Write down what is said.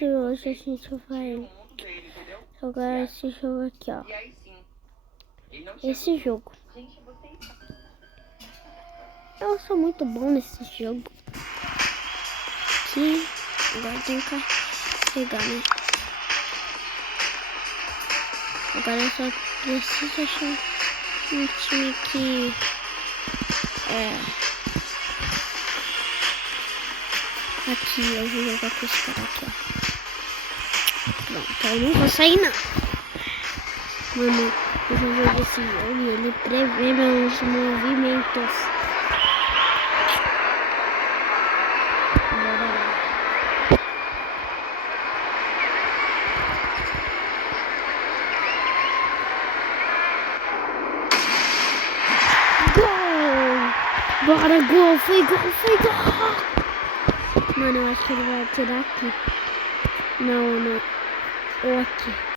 e hoje a gente vai jogar esse jogo aqui, ó. Esse jogo. Eu sou muito bom nesse jogo. Aqui, agora tem que carregar, né? Agora eu só preciso achar um time que aqui, eu vou jogar com esse cara aqui, ó. Pronto, eu não vou sair não. Mano, eu já joguei esse jogo e ele prevê meus movimentos. Bora lá. Gol! Bora, gol! Foi gol! Foi gol! Mano, eu acho que ele vai atirar aqui. Não. Ou aqui.